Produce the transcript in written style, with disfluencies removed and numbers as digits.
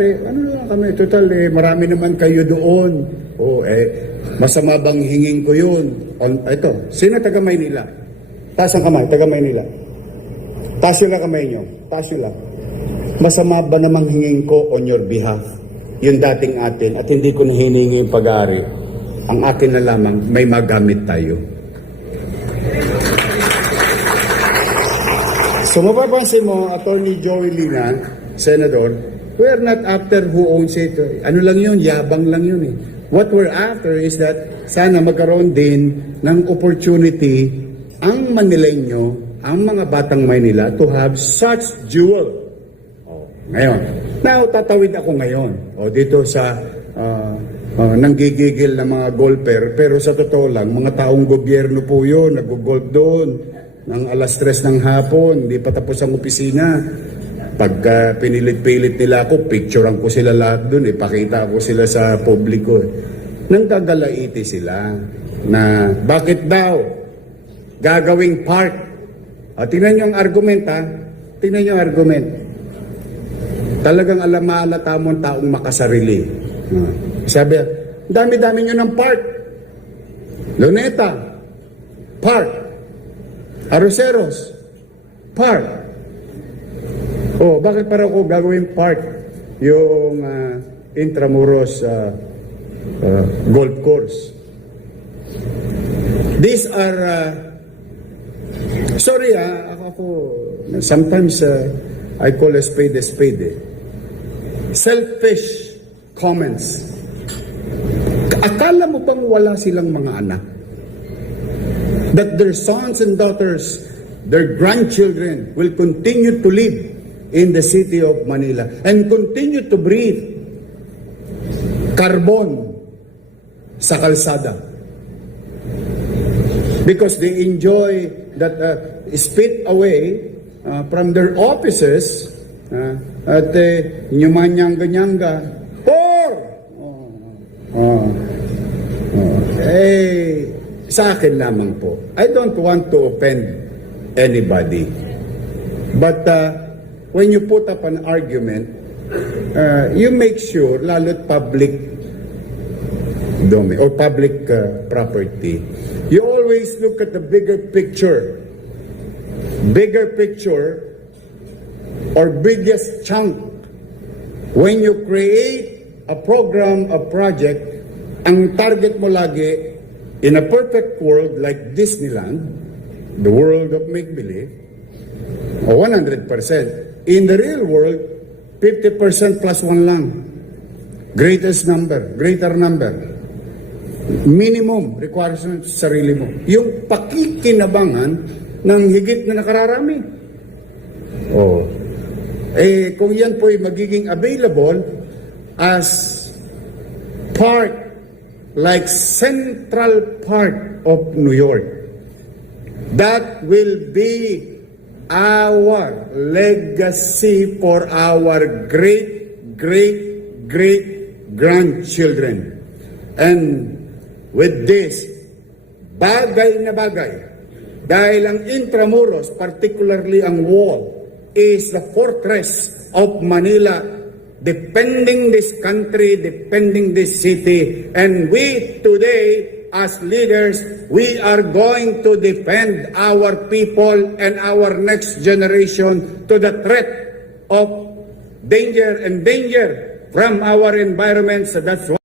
Ano lang kami, total marami naman kayo doon. Masama bang hingin ko yun? Ito, sino taga Maynila? Taas ang kamay, taga Maynila. Taas yung kamay nyo, taas yung lang. Masama ba namang hingin ko on your behalf? Yung dating atin, at hindi ko nahiningi yung pag-aari. Ang akin na lamang, may magamit tayo. So mapapansin mo, Attorney Joey Lina, Senador, we're not after who owns it. Ano lang yun, yabang lang yun eh. What we're after is that sana magkaroon din ng opportunity ang Manileño, ang mga batang Maynila to have such jewel. Ngayon, now tatawid ako ngayon dito sa nanggigigil na mga golfer, pero sa totoo lang, mga taong gobyerno po yun, nag-golf doon ng alas 3 ng hapon, hindi pa tapos ang opisina. Pagka pinilit-pilit nila ako, picturean ko sila lahat doon, ipakita ko sila sa publiko. Nang gagalaiti sila na bakit daw gagawing park. Tingnan nyo ang argument ha. Tingnan nyo ang argument. Talagang alam-maalata mo ang taong makasarili. Sabi, dami-dami nyo ng park. Luneta, park. Arroceros, park. Bakit para ako gagawin park yung Intramuros golf course? These are sorry ako sometimes I call a spade selfish comments. Akala mo bang wala silang mga anak? That their sons and daughters, their grandchildren will continue to live in the city of Manila and continue to breathe carbon sa kalsada because they enjoy that spit away from their offices at nyumanyanga-nyanga sa akin lamang po. I don't want to offend anybody, but when you put up an argument, you make sure, lalo't public domain or public property, you always look at the bigger picture or biggest chunk. When you create a program, a project, ang target mo lagi, in a perfect world like Disneyland, the world of make-believe, 100%. In the real world, 50% plus 1 lang. Greater number. Minimum requires sa sarili mo. Yung pakikinabangan ng higit na nakararami. Kung yan po ay magiging available as part, like Central Park of New York, that will be our legacy for our great-grandchildren. And with this, bagay na bagay, dahil ang Intramuros, particularly ang wall, is the fortress of Manila, defending this country, defending this city. And we today, as leaders, we are going to defend our people and our next generation to the threat of danger from our environment. So that's why